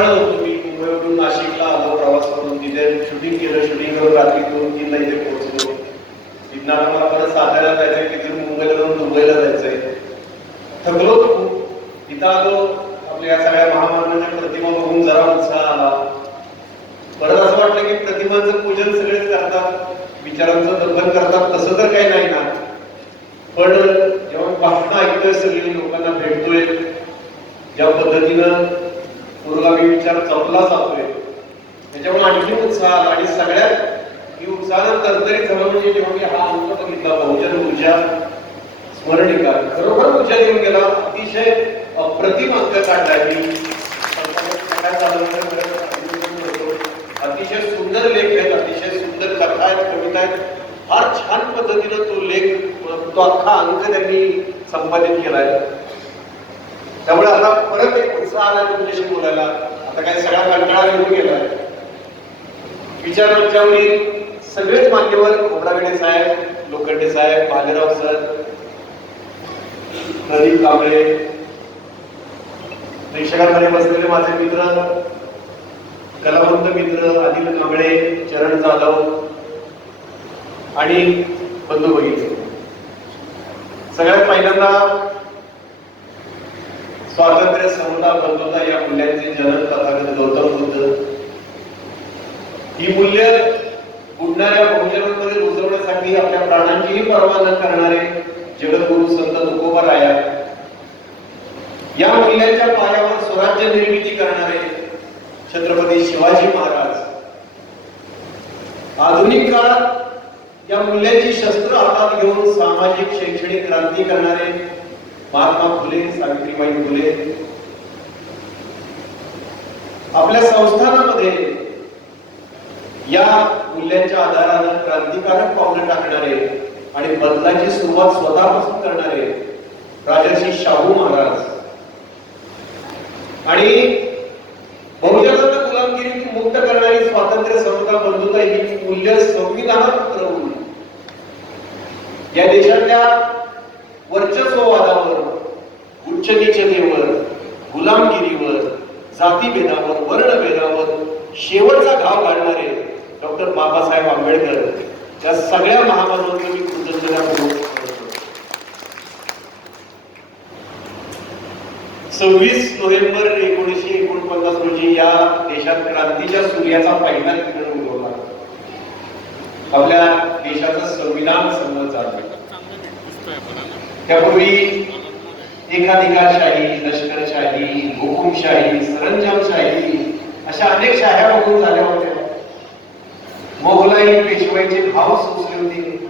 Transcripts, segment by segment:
मी मुंबईवरून नाशिकला आलो प्रवास करून तिथे शूटिंग केलं शूटिंग करून रात्री दोन तीनला इथे पोहोचलो. तिथनं आता मला परत साताऱ्याला जायचंय तिथून मुंबईला जाऊन दुबईला जायचंय. थकलो होतो खूप. इथं आलो आपल्या या सगळ्या महामानवाच्या प्रतिमा बघून जरा उत्साह आला. परत असं वाटलं की प्रतिमांचं पूजन सगळेच करतात विचारांचं दफन करतात तसं तर काही नाही ना. पण जेव्हा भाषणं ऐकतोय सगळी लोकांना भेटतोय ज्या पद्धतीनं पुरोगामी विचार जपला जातोय त्याच्यामुळे आणखी उत्साह आला. आणि सगळ्यात ही उत्साहानंतर तरी खरं म्हणजे जेव्हा मी हा अंक बघितला बहुजन ऊर्जा स्मरणिका खरोखर ऊर्जा येऊन गेला अतिशय अप्रतिम अंक काढला मी. अतिशय सुंदर लेख आहेत अतिशय सुंदर कथा आहेत कविता आहेत. फार छान पद्धतीनं तो लेख तो अख्खा अंक त्यांनी संपादित केला आहे. त्यामुळे आता परत एक उत्साह आला तुमच्याशी बोलायला. आता काय सगळा कंटाळा घेऊन गेला. विचार मंचावरील सगळेच मान्यवर खोबरागडे साहेब लोखंडे साहेब भालेराव सर प्रदीप कांबळे प्रेक्षकांमध्ये बसलेले माझे मित्र कलावंत मित्र अनिल कांबळे चरण जाधव आणि बंधू बघितले सगळ्यात पहिल्यांदा स्वातंत्र्य समता बंधुता या मूल्यांचे जनक तथागत गौतम बुद्ध. ही मूल्य बुडणाऱ्या बहुजनांमध्ये रुजवण्यासाठी आपल्या प्राणांचीही पर्वा न करणारे जगद्गुरु संत तुकोबा राया. या मूल्यांच्या पायावर स्वराज्य निर्मिती करणारे छत्रपती शिवाजी महाराज. आधुनिक काळात या मूल्यांची शस्त्र हातात घेऊन सामाजिक शैक्षणिक क्रांती करणारे महात्मा फुले सावित्रीबाई फुले. आपल्या संस्थानामध्ये या मूल्यांच्या आधारानं क्रांतिकारक पावलं टाकणारे आणि बदलाची सुरुवात स्वतःपासून करणारे राजर्षी शाहू महाराज. आणि बहुजनांना गुलामगिरी मुक्त करणारी स्वातंत्र्य समता बंधुता ही मूल्य संविधानात उतरवून या देशातल्या वर्चस्ववादावर उच्च नीचतेवर गुलामगिरीवर जातीभेदावर वर्णभेदावर शेवटचा घाव घालणारे डॉक्टर बाबासाहेब आंबेडकर या सगळ्या महामानवांचं मी कृतज्ञता सव्वीस नोव्हेंबर एकोणीसशे एकोणपन्नास रोजी या देशात क्रांतीच्या सूर्याचा पहिला किरण उगवला. आपल्या देशाचं संविधान समज झालं त्यापूर्वी एकाधिकारशाही लष्करशाही हुकुमशाही सरंजामशाही अशा अनेक शाह्या बघून झाल्या होत्या. मोगलाई पेशवाईचे भाव सोसले होते.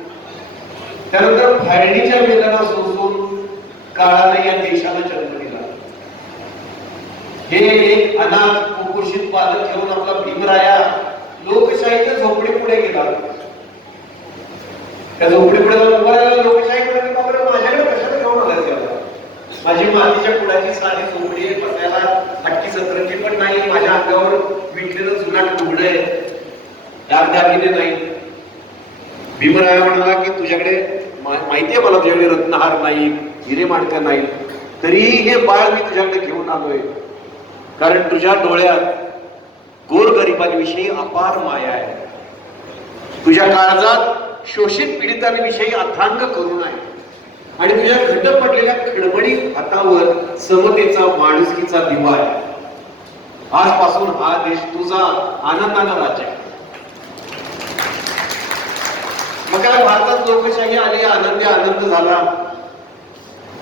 त्यानंतर फाळणीच्या वेदना सोसून काळाने या देशाला जन्म दिला. हे एक अनाथ कुपोषित पालक घेऊन आपला भीमराया लोकशाहीच्या झोपडी पुढे गेला. त्या झोपडी पुढे लोकशाही पुढे बाबा माझ्याकडे कशाला घेऊन आलास याला माझी मातीच्या कुडाची साधी चोपडी आहे बसायला हटकी सतरंजी पण नाही माझ्या अंगावर विटलेलं जुनाट लुगडं आहे. दागदागिने नाही. भीमराया म्हणाला की तुझ्याकडे मा- माहितीये मला तुझ्याकडे रत्नहार नाही हिरे माणकं नाही. तरीही हे बाळ मी तुझ्याकडे घेऊन आलोय. कारण तुझ्या डोळ्यात गोरगरिबांविषयी अपार माया आहे. तुझ्या काळजात शोषित पीडितांविषयी अथांग करून आहे. आणि तुझ्या खंड पडलेल्या खडबडीत हातावर समतेचा माणुसकीचा दिवा आहे. आजपासून हा देश तुझा आनंदानं राज्य आहे. मग काय भारतात लोकशाही आली आनंदी आनंद झाला?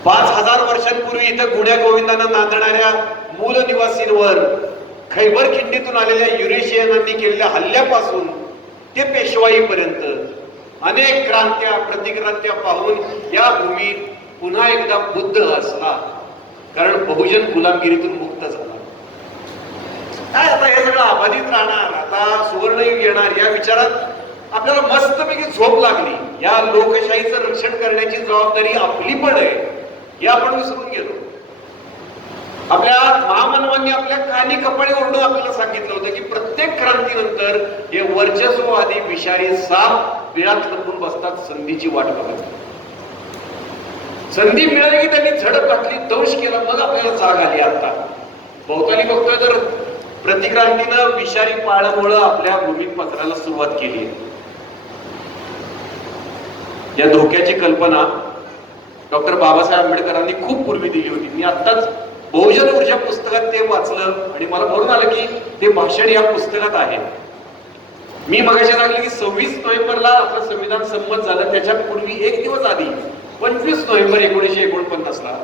पाच हजार वर्षांपूर्वी इथं गुण्या गोविंदांना नांदणाऱ्या मूल निवासींवर खैबर खिंडीतून आलेल्या युरेशियनांनी केलेल्या हल्ल्यापासून ते पेशवाईपर्यंत अनेक क्रांत्या प्रतिक्रांत्या पाहून या भूमीत पुन्हा एकदा बुद्ध असला. कारण बहुजन गुलामगिरीतून मुक्त झाला. काय आता हे सगळं अबाधित राहणार? आता सुवर्णयुग येणार. या विचारात आपल्याला मस्तपैकी झोप लागली. या लोकशाहीचं रक्षण करण्याची जबाबदारी आपली पण आहे. हे आपण विसरून गेलो. आपल्या महामानवांनी आपल्या कानी कपाळी ओरडून आपल्याला सांगितलं होतं की प्रत्येक क्रांतीनंतर हे वर्चस्ववादी विषारी साप बिळात लपून बसतात संधीची वाट बघत. संधी मिळाली की त्यांनी झडप घातली दंश केला मग आपल्याला जाग आली आता. बहुतांनी बघतोय तर प्रतिक्रांतीनं विषारी पाळमुळं आपल्या भूमीत पसरायला सुरुवात केली. आहे या धोक्याची कल्पना डॉक्टर बाबासाहेब आंबेडकरांनी खूप पूर्वी दिली होती. मी आत्ताच बहुजन ऊर्जा पुस्तकात ते वाचलं आणि मला भरून आलं की ते भाषण या पुस्तकात आहे. मी मगाशी सांगितलं की सव्वीस नोव्हेंबरला आपलं संविधान संमत झालं त्याच्या पूर्वी एक दिवस आधी पंचवीस नोव्हेंबर एकोणीसशे एकोणपन्नासला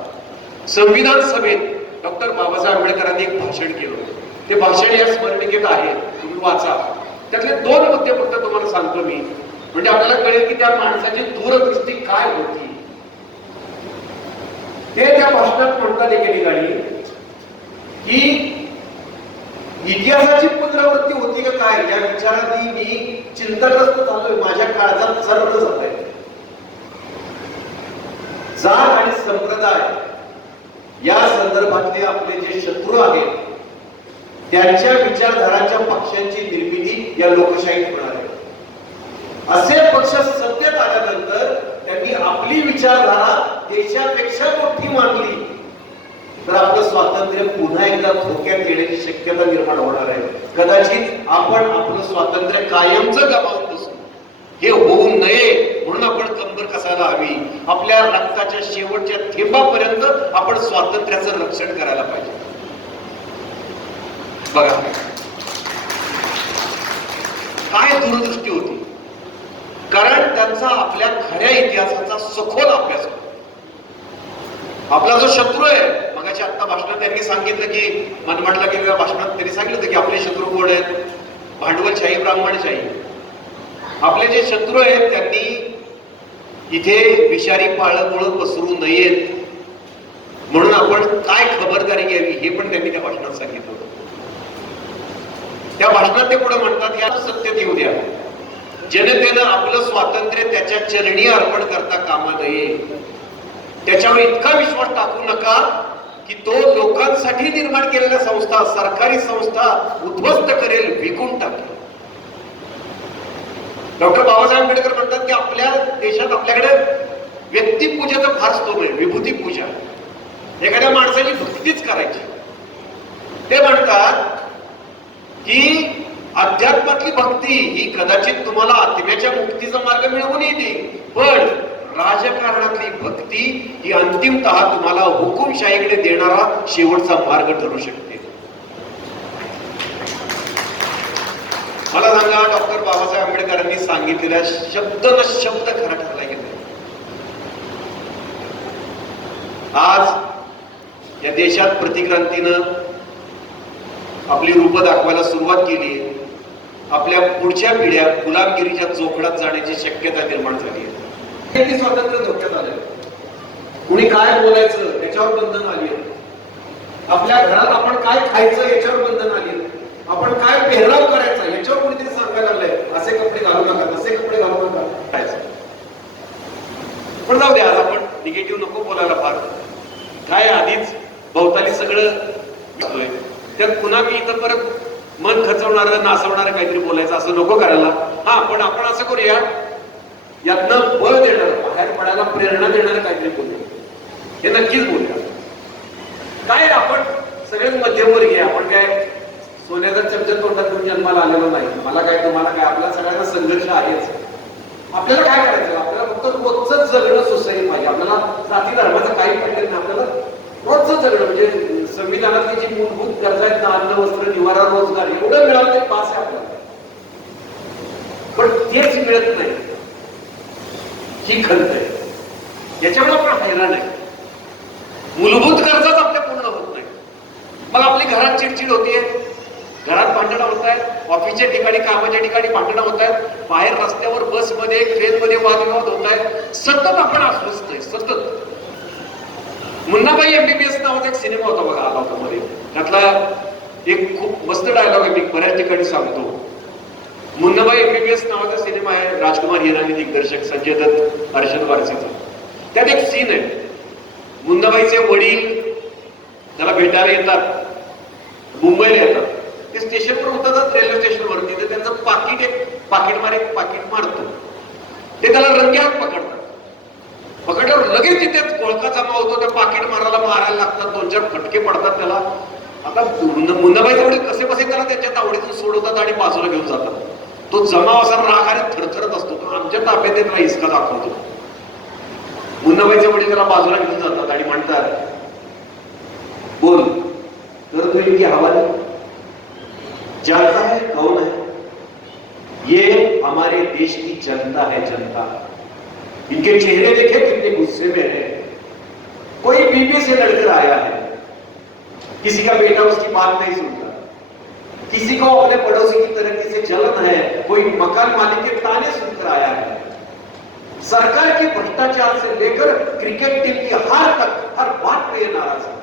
संविधान सभेत डॉक्टर बाबासाहेब आंबेडकरांनी एक भाषण केलं ते भाषण या स्मरणिकेत आहे तुम्ही वाचा. त्यातले दोन मुद्दे फक्त तुम्हाला सांगतो मी. म्हणजे आपल्याला कळेल की त्या माणसाची दूरदृष्टी काय होती. ते त्या भाषणात म्हणतात देखील गाडी की इतिहासाची पुनरावृत्ती होती का काय? या विचाराने मी चिंताग्रस्त झालोय. माझ्या काळजात सर्व झालाय आहे जात आणि संप्रदाय या संदर्भातले आपले जे शत्रू आहेत त्यांच्या विचारधाराच्या पक्षांची निर्मिती या लोकशाहीत होणार आहे. असे पक्ष सत्तेत आल्यानंतर त्यांनी आपली विचारधारा देशापेक्षा मोठी मानली. तर आपलं स्वातंत्र्य पुन्हा एकदा धोक्यात येण्याची शक्यता निर्माण होणार आहे. कदाचित आपण आपलं स्वातंत्र्य कायमचं गमावत बसू. हे होऊ नये म्हणून आपण कंबर कसायला हवी. आपल्या रक्ताच्या शेवटच्या थेंबापर्यंत आपण स्वातंत्र्याचं रक्षण करायला पाहिजे. बघा. काय दूरदृष्टी होती? कारण त्यांचा आपल्या खऱ्या इतिहासाचा सखोल अभ्यास आपला जो शत्रू आहे भाषणात त्यांनी सांगितलं की मनमाडला गेलेल्या भाषणात त्यांनी सांगितलं की आपले शत्रू कोण आहेत? भांडवलशाही ब्राह्मणशाही आपले जे शत्रू आहेत त्यांनी इथे विषारी पाळमुळं पसरू नयेत. म्हणून आपण काय खबरदारी घ्यावी हे पण त्यांनी त्या भाषणात सांगितलं होतं. त्या भाषणात ते पुढे म्हणतात या सत्य येऊ द्या. जनतेनं आपलं स्वातंत्र्य त्याच्या चरणी अर्पण करता कामा नये. त्याच्यावर इतका विश्वास टाकू नका की तो लोकांसाठी निर्माण केलेल्या संस्था सरकारी संस्था उद्ध्वस्त करेल विकून टाकेल. डॉक्टर बाबासाहेब आंबेडकर म्हणतात की आपल्या देशात आपल्याकडे व्यक्तिपूजेचं फार स्तोम आहे विभूती पूजा एखाद्या माणसाची भक्तीच करायची. ते म्हणतात की अध्यात्मातली भक्ती ही कदाचित तुम्हाला आत्म्याच्या मुक्तीचा मार्ग मिळवून येते पण राजकारणातली भक्ती ही अंतिमत तुम्हाला हुकुमशाहीकडे देणारा शेवटचा मार्ग ठरू शकते. मला सांगा डॉक्टर बाबासाहेब आंबेडकरांनी सांगितलेल्या शब्द न शब्द खरा ठरला गेला आज या देशात प्रतिक्रांतीनं आपली रूप दाखवायला सुरुवात केली आहे. आपल्या पुढच्या पिढ्या गुलामगिरीच्या चोखडात जाण्याची शक्यता निर्माण झाली आहे. त्यांनी स्वातंत्र्य धोक्यात आले कुणी काय बोलायचं याच्यावर बंधन आली आपल्या घरात आपण काय खायचं याच्यावर बंधन आली आपण काय पेहराव करायचा याच्यावर कोणीतरी सांगायला लागलंय. असे कपडे घालू नका तसे कपडे घालू नका. पण जाऊ दे आज आपण निगेटिव्ह नको बोलायला फार. काय आधीच भोवताली सगळं त्यात पुन्हा मी इथं परत मन खचवणार नाचवणार काहीतरी बोलायचं असं नको करायला. हा पण आपण असं करूया यातनं बळ देणार बाहेर पडायला प्रेरणा देणार काहीतरी बोलूया हे नक्कीच बोलूया. काय आपण? सगळेच मध्यमवर्गीय आपण काय सोन्याचा चमचा तोंडात घेऊन जन्माला आलेलो नाही. मला काय तुम्हाला काय? आपला सगळ्यांना संघर्ष आहेच. आपल्याला काय करायचं? आपल्याला फक्त रोजच जगणं सोसायटी पाहिजे. आपल्याला जाती धर्माचं काही पडलं नाही. आपल्याला रोजच जगणं म्हणजे संविधानातली जी मूलभूत गरजा आहेत ना अन्न वस्त्र निवारा रोजगार एवढं मिळालं ते पास आहे आपल्याला. पण तेच मिळत नाही. ही खंत आहे. याच्यामुळे आपण हैराण आहे मूलभूत गरजाच आपल्या पूर्ण होत नाही. मग आपली घरात चिडचिड होतीये. घरात भांडणं होत आहेत. ऑफिसच्या ठिकाणी कामाच्या ठिकाणी भांडणं होत आहेत. बाहेर रस्त्यावर बसमध्ये ट्रेनमध्ये वादविवाद होत आहेत. सतत आपण अस्वस्थ आहे. सतत. मुन्नाबाई एमबीबीएस नावाचा एक सिनेमा होता बघा आला होता मध्ये. त्यातला एक खूप मस्त डायलॉग आहे मी बऱ्याच ठिकाणी सांगतो. मुन्नाबाई एमबीबीएस नावाचा सिनेमा आहे. राजकुमार हिरानी दिग्दर्शक संजय दत्त हर्षद वारसीचा. त्यात एक सीन आहे. मुन्नाबाईचे वडील त्याला भेटायला येतात. मुंबईला येतात. ते स्टेशनवर उतरतात रेल्वे स्टेशनवरती तर त्यांचं पाकिट एक पाकिट मार एक पाकिट मारतो. ते त्याला रंग्यात पकडतात. पकडल्यावर लगेच तिथेच कोळका जमा होतो. त्या पाकिट मारायला मारायला लागतात. दोन चार फटके पडतात त्याला. आता मुन्न- मुन्नाबाईचे वडील कसे बसे त्याला आणि बाजूला घेऊन जातात. तो जमाव असा रागाने थरथरत असतो. तो आमच्या ताब्यात येत नाही इसका दाखवतो. मुन्नाबाईचे वडील त्याला बाजूला घेऊन जातात आणि म्हणतात, बोल, तर तो इनकी हवाले जानता है कौन है ये हमारे देश की जनता है, जनता. इनके चेहरे देखे, कितने गुस्से में है कोई बीबी से लड़कर आया है। किसी का बेटा उसकी बात नहीं सुनता। किसी को अपने पड़ोसी की तरक्की से जलन है, कोई मकान मालिक के ताने सुनकर आया है। सरकार के भ्रष्टाचार से लेकर क्रिकेट टीम की हार तक, हर बात पे नाराज़ है।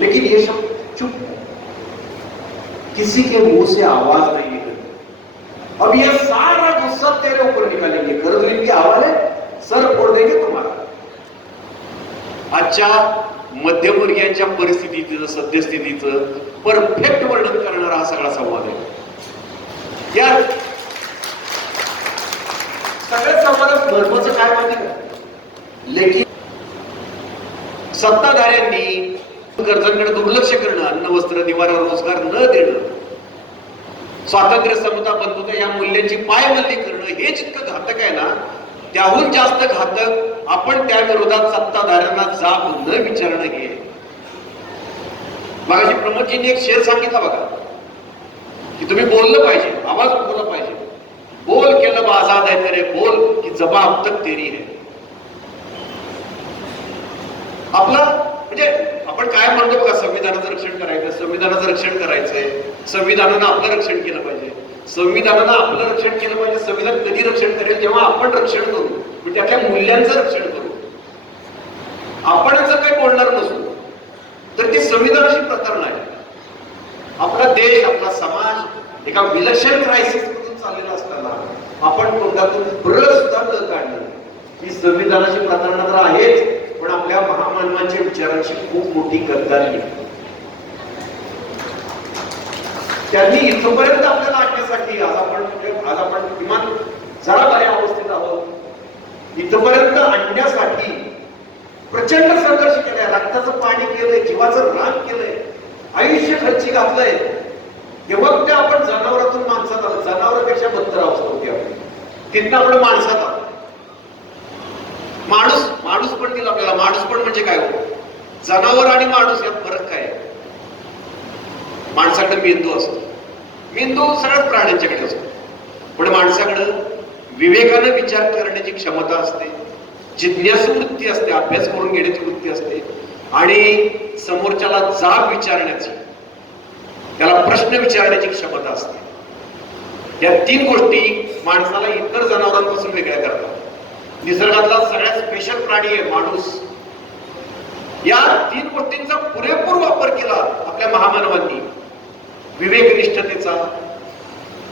लेकिन ये सब चुप है। किसी के मुँह से आवाज़ नहीं निकलती। अब ये सारा गुस्सा तेरे ऊपर निकालेंगे। कर इनके हवाले सर फोड़ देंगे तुम्हारा। आजच्या मध्यमवर्गीयांच्या परिस्थितीचं सद्यस्थितीचं परफेक्ट वर्णन करणारा हा सगळा संवाद आहे. या सगळ्या संवादात महत्वाचं काय माहिती का? लेखी सत्ताधाऱ्यांनी गरजांकडे दुर्लक्ष करणं अन्न वस्त्र निवारा रोजगार न देणं स्वातंत्र्य समता बंधुता या मूल्यांची पायमल्ली करणं हे जितकं घातक आहे ना त्याहून जास्त घातक आपण त्या विरोधात सत्ताधाऱ्यांना जाब न विचारणं हे मागाशी प्रमोदजींनी एक शेर सांगितला बघा की तुम्ही बोललं पाहिजे आवाज उठवला पाहिजे. बोल केलं आजाद आहे तेरे बोल की जबाब तक तेरी है. आपला म्हणजे आपण काय म्हणतो बघा संविधानाचं रक्षण करायचं संविधानाचं रक्षण करायचंय संविधानानं आपलं रक्षण केलं पाहिजे. संविधानानं आपलं रक्षण केलं पाहिजे संविधान कधी रक्षण करेल जेव्हा आपण रक्षण करू. म्हणजे त्यातल्या मूल्यांचं रक्षण करू. आपण जर काही बोलणार नसू तर ती संविधानाशी प्रकरण आहे. आपला देश आपला समाज एका विलक्षण क्रायसिस मधून चाललेला असताना आपण तोंडातून ब्र सुद्धा न काढलं. ही संविधानाची प्रकरणं तर आहेच पण आपल्या महामानवांच्या विचारांची खूप मोठी गद्दारी त्यांनी इथपर्यंत आपल्याला आणण्यासाठी आज आपण म्हणजे आज आपण किमान जरा बऱ्या अवस्थेत आहोत. इथपर्यंत आणण्यासाठी प्रचंड संघर्ष केलाय. रक्ताचं पाणी केलंय जीवाचं रान केलंय आयुष्य खर्ची घातलंय. तेव्हा कुठे आपण जनावरातून माणसात आलो? जनावरापेक्षा बद्दर अवस्था होती आपण. तिथनं आपण माणसात आलो. माणूस माणूस पण दिला आपल्याला. माणूस पण म्हणजे काय हो? जनावर आणि माणूस यात फरक काय? माणसाकडे मेंदू असतो. मेंदू सरळ प्राण्यांच्याकडे असतो. पण माणसाकडं विवेकानं विचार करण्याची क्षमता असते जिज्ञासू वृत्ती असते अभ्यास करून घेण्याची वृत्ती असते आणि समोरच्याला जाब विचारण्याची त्याला प्रश्न विचारण्याची क्षमता असते. या तीन गोष्टी माणसाला इतर जनावरांपासून वेगळ्या करतात. निसर्गातला सगळ्यात स्पेशल प्राणी आहे माणूस. या तीन गोष्टींचा पुरेपूर वापर केला आपल्या महामानवांनी. विवेकनिष्ठतेचा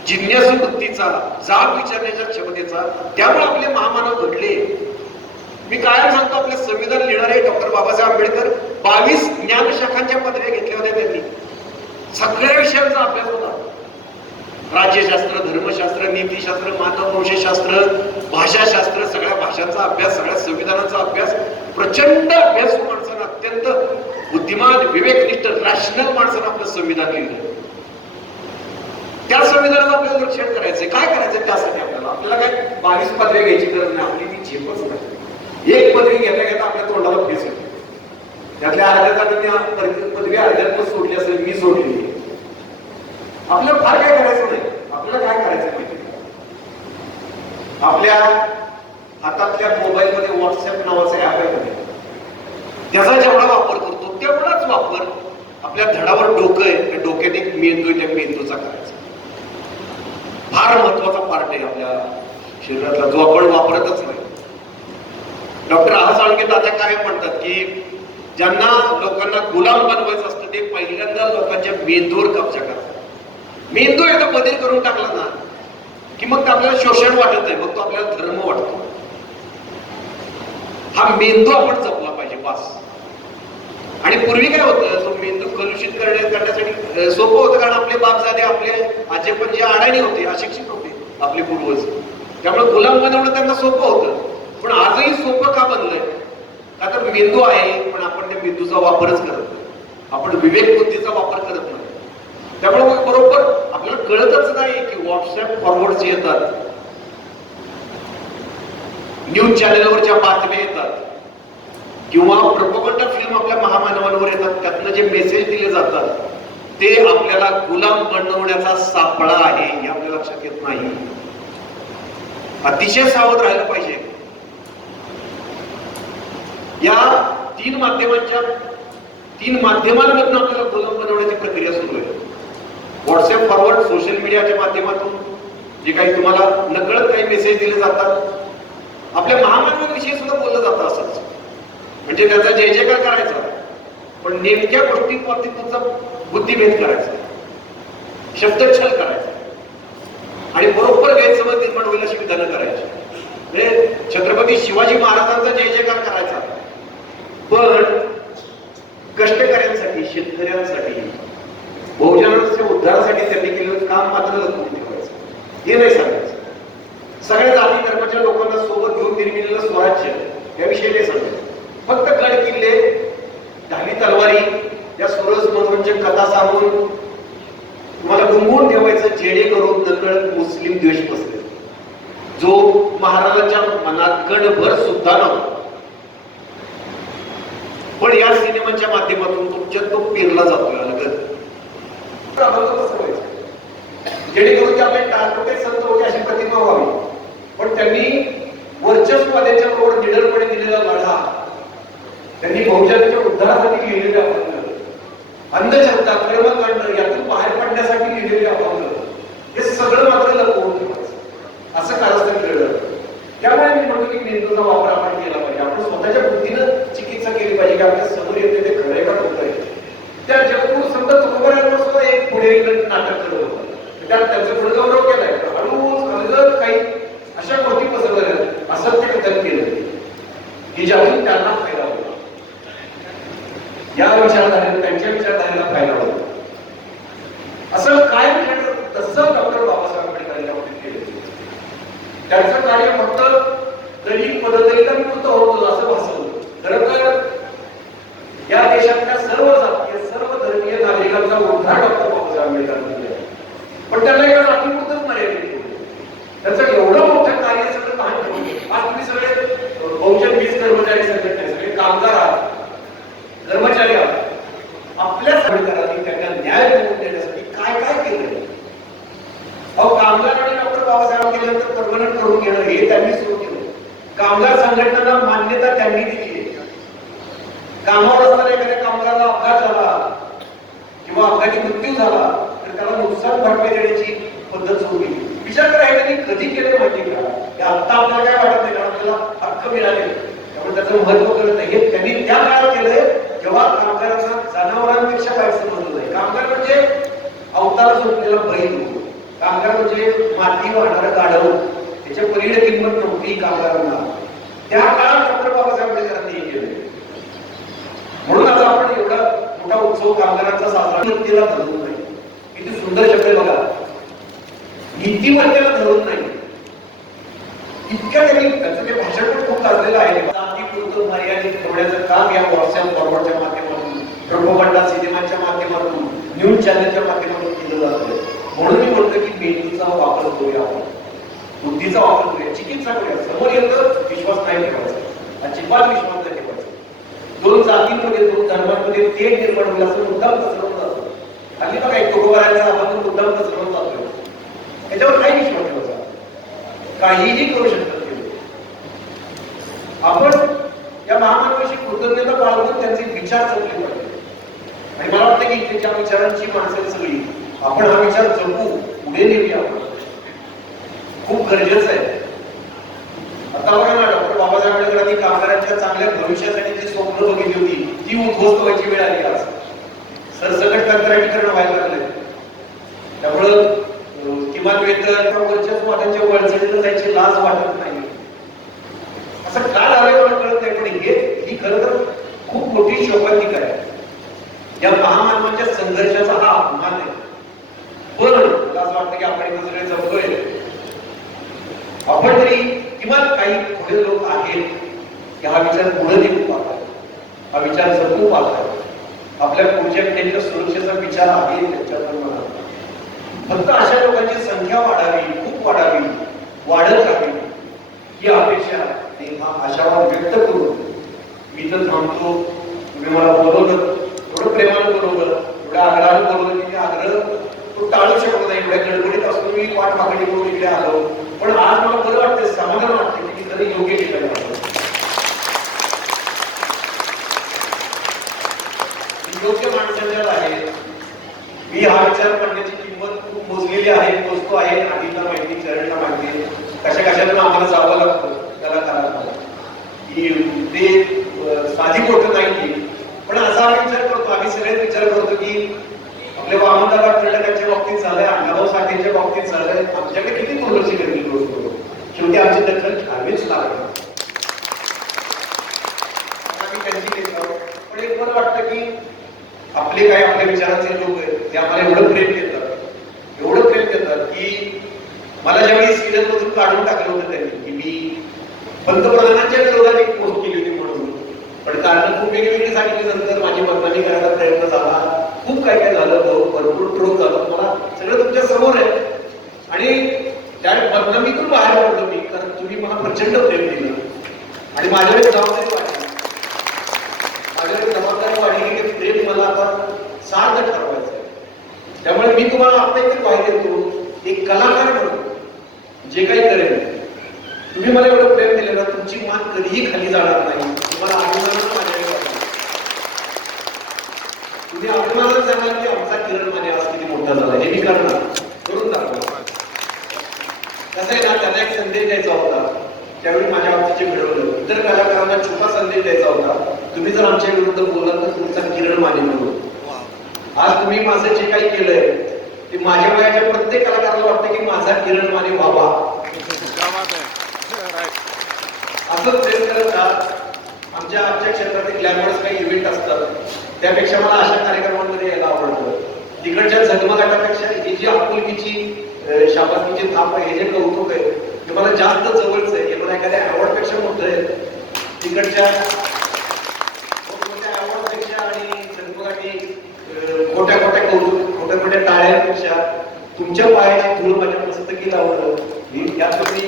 जिज्ञासू वृत्तीचा जाब विचारण्याच्या क्षमतेचा त्यामुळे आपले महामानव घडले. मी कायम सांगतो आपले संविधान लिहिणारे डॉक्टर बाबासाहेब आंबेडकर बावीस ज्ञानशाखांच्या पदव्या घेतल्या होत्या त्यांनी. सगळ्या विषयांचा अभ्यास होता. राज्यशास्त्र धर्मशास्त्र नीतीशास्त्र मानववंशशास्त्र भाषाशास्त्र सगळ्या भाषांचा अभ्यास सगळ्या संविधानाचा अभ्यास प्रचंड अभ्यास माणसानं अत्यंत बुद्धिमान विवेकनिष्ठ रॅशनल माणसानं आपलं संविधान लिहिलं. त्या संविधानात आपल्याला रक्षण करायचंय काय करायचंय त्यासाठी आपल्याला? आपल्याला काय बावीस पदवी घ्यायची गरज नाही आपली ती झेपच नाही. एक पदवी घेता घेता आपल्या तोंडाला फेस येते. त्यातल्या अर्ध्या पदवी अर्ध्यात सोडली असेल मी सोडली. आपल्याला फार काय करायचं नाही. आपल्याला काय करायचं माहिती आपल्या हातातल्या मोबाईल मध्ये व्हॉट्सअप नावाचं ऍप आहे त्याचा जेवढा वापर करतो तेवढाच वापर आपल्या धडावर डोकं आहे त्या डोक्यात एक मेंदू आहे त्या मेंदूचा करायचा. फार महत्त्वाचा पार्ट आहे आपल्या शरीरातला जो आपण वापरतच नाही. डॉक्टर आहा साळके दादा काय म्हणतात की ज्यांना लोकांना गुलाम बनवायचं असतं ते पहिल्यांदा लोकांच्या मेंदूवर कब्जा करतात. मेंदू एकदा बदल करून टाकला ना की मग ते आपल्याला शोषण वाटत नाही मग तो आपल्याला धर्म वाटतो. हा मेंदू आपण जपला पाहिजे पास आणि पूर्वी काय होतं? तो मेंदू कलुषित करण्या करण्यासाठी सोपं होतं कारण आपले बापजादे आपले आजे पण जे अडाणी होते अशिक्षित होते आपले पूर्वज. त्यामुळे गुलाम बनवणं त्यांना सोपं होतं. पण आजही सोपं का बनलंय? का तर मेंदू आहे पण आपण त्या मेंदूचा वापरच करत नाही. आपण विवेक बुद्धीचा वापर करत नाही. त्यामुळे बरोबर आपल्याला कळतच नाही की व्हॉट्सअप फॉरवर्ड येतात. न्यूज चॅनलवरच्या बातम्या येतात. किंवा प्रपोगंड फिल्म आपल्या महामानवांवर येतात त्यातनं जे मेसेज दिले जातात ते आपल्याला गुलाम बनवण्याचा सापळा आहे हे आपल्या लक्षात येत नाही. अतिशय सावध राहिलं पाहिजे. या तीन माध्यमांच्या तीन माध्यमांमधून आपल्याला गुलाम बनवण्याची प्रक्रिया सुरू आहे. व्हॉट्सअप फॉरवर्ड सोशल मीडियाच्या माध्यमातून जे काही तुम्हाला नकळत काही मेसेज दिले जातात. आपल्या महामानवांविषयी सुद्धा बोललं जातं असंच. म्हणजे त्याचा जय जयकार करायचा. पण नेमक्या गोष्टींवरती तुमचा बुद्धिभेद करायचा. शब्दच्छल करायचा. आणि बरोबर गैरसमज निर्माण होईल अशी विधानं करायची. म्हणजे छत्रपती शिवाजी महाराजांचा जय जयकार करायचा. पण कष्टकऱ्यांसाठी शेतकऱ्यांसाठी बहुजनांच्या उद्धारासाठी त्यांनी केलेलं काम मात्र लपवून ठेवायचं. हे नाही सांगायचं. सगळ्या जाती धर्माच्या लोकांना सोबत घेऊन निर्मिलेलं स्वराज्य याविषयी नाही सांगायचं. फक्त गड किल्ले ढाली तलवारी या सुरज मनोरंजक कथा सांगून तुम्हाला गुंगवून ठेवायचं जेणेकरून दगड मुस्लिम द्वेष बसले. जो महाराजांच्या मनात गणभर सुद्धा नव्हता. पण या सिनेमाच्या माध्यमातून तुमच्यात तो पेरला जातोय अलगद. व्हायचं? जेणेकरून ते आपले टाळकोटे संत होते अशी प्रतिमा व्हावी. पण त्यांनी वर्चस्वाद्याच्या रोड निडरपणे दिलेला लढा त्यांनी बहुजनाच्या उद्धारासाठी लिहिलेले अभंग अंधश्रद्धा कर्मकांड यातून बाहेर पडण्यासाठी लिहिलेले अभंग हे सगळं मात्र लपवून ठेवायचं. असं कारस्थान केलं त्यामुळे मी म्हणतो की मेंदूचा वापर आपण केला पाहिजे. आपण स्वतःच्या बुद्धीनं चिकित्सा केली पाहिजे की आपल्यासमोर येते ते खरंय का होत आहे? त्या जगपूर समजा तुकोबऱ्यांवर सुद्धा एक पुढे नाटक करत होतं. त्यात त्यांचा गुणगौरव केलाय. हळूहळू काही अशा गोष्टी पसरवल्या असत्य कथन केलं की ज्यातून त्यांना फायदा होतो या विचारधारेला त्यांच्या विचारधारेला फायदा होतो असं काय केलं तसं डॉक्टर बाबासाहेब आंबेडकरांनी बाबतीत केलं त्यांचं कार्य फक्त दलित पददलितांपुरतं होतं असं भासवलं खरं तर या देशातल्या सर्व जातीय सर्व धर्मीय नागरिकांचा उद्धार डॉक्टर बाबासाहेब आंबेडकरांनी केला पण त्यांना एका जातीपुरतच मर्यादित ठेवलं. त्यांचं एवढं मोठं कार्य सगळं लहान ठेवलं आज तुम्ही सगळे अं, बहुजन वीज कर्मचारी संघटना आहे, सगळे कामगार आहात कर्मचारी आहात आपल्या सरकारांनी त्यांना न्याय मिळवून देण्यासाठी काय काय केलं? अहो कामगार आणि डॉक्टर बाबासाहेब आंबेडकर परमनंट करून घेणं हे त्यांनी सुरू केलं. कामगार संघटनांना मान्यता त्यांनी दिली. कामावर असताना एखाद्या कामगाराला अपघात झाला किंवा अपघाती मृत्यू झाला तर त्याला नुकसान भरपाई देण्याची पद्धत सुरू केली. विचार करा हे त्यांनी कधी केलं माहिती का? हे आता आपल्याला काय वाटत नाही कारण आपल्याला हक्क मिळाले पण त्याचं महत्त्व कळत नाही. हे त्यांनी त्या काळात केलंय जेव्हा कामगारांना जनावरांपेक्षा वाईट महत्त्व कामगार म्हणजे अवतार झोपलेला बैल. कामगार म्हणजे माती वाहणारं गाढव. त्याच्या पलीकडे किंमत नव्हती कामगारांना. त्या काळात डॉक्टर बाबासाहेब आंबेडकरांनी हे केलंय. म्हणून आज आपण एवढा मोठा उत्सव कामगारांचा साजरा नीतीला धरून नाही. किती सुंदर शब्द बघा. नीतिमत्तेला धरून नाही. इतक्या त्यांनी त्याचं ते भाषण पण खूप गाजलेलं आहे. जातीपुरतं मर्यादित ठेवण्याचं काम या व्हॉट्सअप फॉरवर्डच्या माध्यमातून प्रोपोगंडा सिनेमाच्या माध्यमातून न्यूज चॅनलच्या माध्यमातून केलं जातं म्हणून मी म्हणतो की मेंदूचा वापर करूया आपण. बुद्धीचा वापर करूया. चिकित्सा करूया. समोर येतं विश्वास नाही ठेवायचा. अजिबात विश्वास नाही ठेवायचा. दोन जातींमध्ये दोन धर्मांमध्ये तेढ निर्माण होईल असं मुद्दाम पसरवलं जातं. हल्ली बघा एक तुकोबारांचा आपण मुद्दाम पसरवलं जातोय. त्याच्यावर काही विश्वास ठेवायचा. काहीही करू शकतात ते आपण या महामानवाशी कृतज्ञता बाळगून त्यांचे विचार जपले पाहिजे. आणि मला वाटतं की इथे विचारांची माणसं सगळी आपण हा विचार जपू पुढे नेऊया आपण. खूप गरजेचं आहे. आता बघा ना डॉक्टर बाबासाहेब आंबेडकरांनी कामगारांच्या चांगल्या भविष्यासाठी जी स्वप्न बघितली होती ती उद्ध्वस्त व्हायची वेळ आली आज. सरसकट कंत्राटीकरण व्हायला लागले त्यामुळं किमान वेतन किंवा वरच्याच वळचणीला जायची लाज वाटत नाही. असं का झालंय मला कळत नाही? पण हे ही खरं तर खूप मोठी शोकांतिक आहे. या महामानवांच्या संघर्षाचा हा अपमान आहे. पण मला असं वाटतं की आपण इथं सगळे जमतोय आपण तरी किमान काही थोडे लोक आहेत की हा विचार पुढे देऊ पाहतात. हा विचार जपू पाहतात. आपल्या पुढच्या त्यांच्या सुरक्षेचा विचार आहे फक्त अशा लोकांची संख्या वाढावी खूप वाढावी वाढत राहावी ही अपेक्षा आशावाद व्यक्त करून मी तर थांबतो. तुम्ही मला बोलवलं थोडं प्रेमानं बोलवलं एवढ्या आग्रहानं बोलवलं की आग्रह तो टाळू शकत नाही एवढ्या गडबडीत असून मी वाट मागणी करून इकडे आलो. पण आज मला बरं वाटतं समाधान वाटते की मी तरी योग्य केलं योग्य माणसांच्या आहे. मी हा विचार करण्याची किंमत आहेत मोजलेली आहे. मोजतो आहे आधीला माहिती चरणला माहिती कशा कशाला आम्हाला जावं लागतं त्याला करायला की ते साधी गोष्ट नाही पण असा आम्ही विचार करतो आम्ही सगळेच विचार करतो की आपल्या वामनदादा खंडकांच्या बाबतीत झालंय अण्णाभाऊ साठेच्या बाबतीत झालंय. आमच्याकडे किती दुर्लक्ष केलेली गोष्ट शेवटी आमची दखल घ्यावीच लागली पण एक मला वाटतं की आपले काही आपल्या विचारांचे लोक आहेत ते आम्हाला एवढं प्रेम देतात एवढं प्रेम देतात की मला ज्यावेळी सिरियल मधून काढून टाकलं होतं त्यांनी की मी पंतप्रधानांच्या विरोधात एक पोस्ट केली होती म्हणून. पण कारण खूप वेगवेगळी सांगितली नंतर माझी बदनामी करायचा प्रयत्न झाला. खूप काय काय झालं तो भरपूर ट्रोल झालं मला सगळं तुमच्यासमोर आहे. आणि त्या बदनामीतून बाहेर पडलो मी कारण तुम्ही मला प्रचंड प्रेम दिलं. आणि माझ्याकडे जबाबदारी वाटली माझ्याकडे जबाबदारी वाढली की प्रेम मला आता सार्थ ठरवायचं त्यामुळे मी तुम्हाला आता इथे पाहिजे तो एक कलाकार म्हणून जे काही करेल तुम्ही मला एवढं प्रेम दिलं ना तुमची मान कधीही खाली जाणार नाही. तुम्हाला अभिमानच माझ्याकडे तुम्ही अभिमानच जाणार की आमचा किरण माने आज किती मोठा झाला हे मी करणार. करून दाखवा. कसं आहे ना त्यांना एक संदेश द्यायचा होता. त्यावेळी माझ्या बाबतीचे मिळवलं इतर कलाकारांना छोटा संदेश द्यायचा होता. तुम्ही जर आमच्या विरुद्ध बोलत तर तुमचा किरण माने म्हणून आज तुम्ही माझं जे काही केलंय की माझ्या वयाच्या प्रत्येक कलाकाराला वाटतं की माझा किरण माने व्हावा. असं प्रेम करत आमच्या आमच्या क्षेत्रातील ग्लॅमरस काही इव्हेंट असतात त्यापेक्षा मला अशा कार्यक्रमांमध्ये यायला आवडतं. तिकडच्या झगमगाटापेक्षा ही जी आपुलकीची अं, शाबासकीची थाप आहे हे जे कौतुक आहे हे मला जास्त जवळच आहे. हे मला एखाद्या अवॉर्डपेक्षा मोठं आहे. तिकडच्या खोट्या तुमच्या पायाची धूळ माझ्या पुस्तकी लावलं मी त्यात मी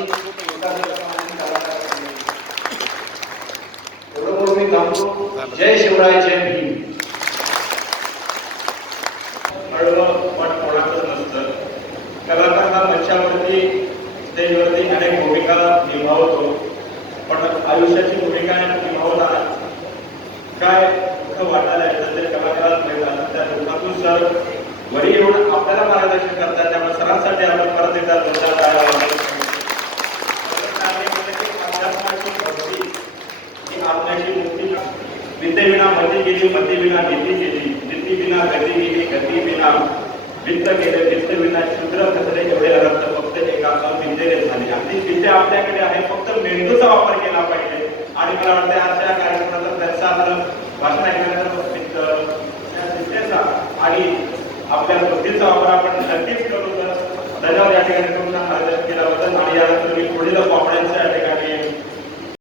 एवढं बोलून मी थांबतो जय शिवराय जय भीम. पण कोणाचं नसतं. कलाकार हा मंचावरती स्टेजवरती अनेक भूमिका निभावतो. पण आयुष्याची भूमिका निभावताना काय दुःख वाटायला येतं ते कलाकारात मिळतात त्या दुःखातून सर वरी येऊन आपल्याला मार्गदर्शन करतात. त्यामुळे सरांसाठी आपण परत एकदा जोरदार टाळ्या वाजवतो. मुक्ती विद्येविना मती गेली मती विना नीती गेली नीती विना गती गेली गती विना वित्त गेले वित्त विना शूद्र खचले एवढे रक्त फक्त एका विद्येने झाले. अगदी विद्या आपल्याकडे आहे फक्त मेंदूचा वापर केला पाहिजे. आणि मला वाटतं अशा कार्यक्रमाचा त्याचा आपलं भाषण ऐकल्यानंतर विद्येचा आणि आपल्या बुद्धीचा वापर आपण नक्कीच करू तर धन्यवाद या ठिकाणी तुमचा मार्गदर्शन केल्याबद्दल आणि या तुम्ही पुढील कॉन्फरन्स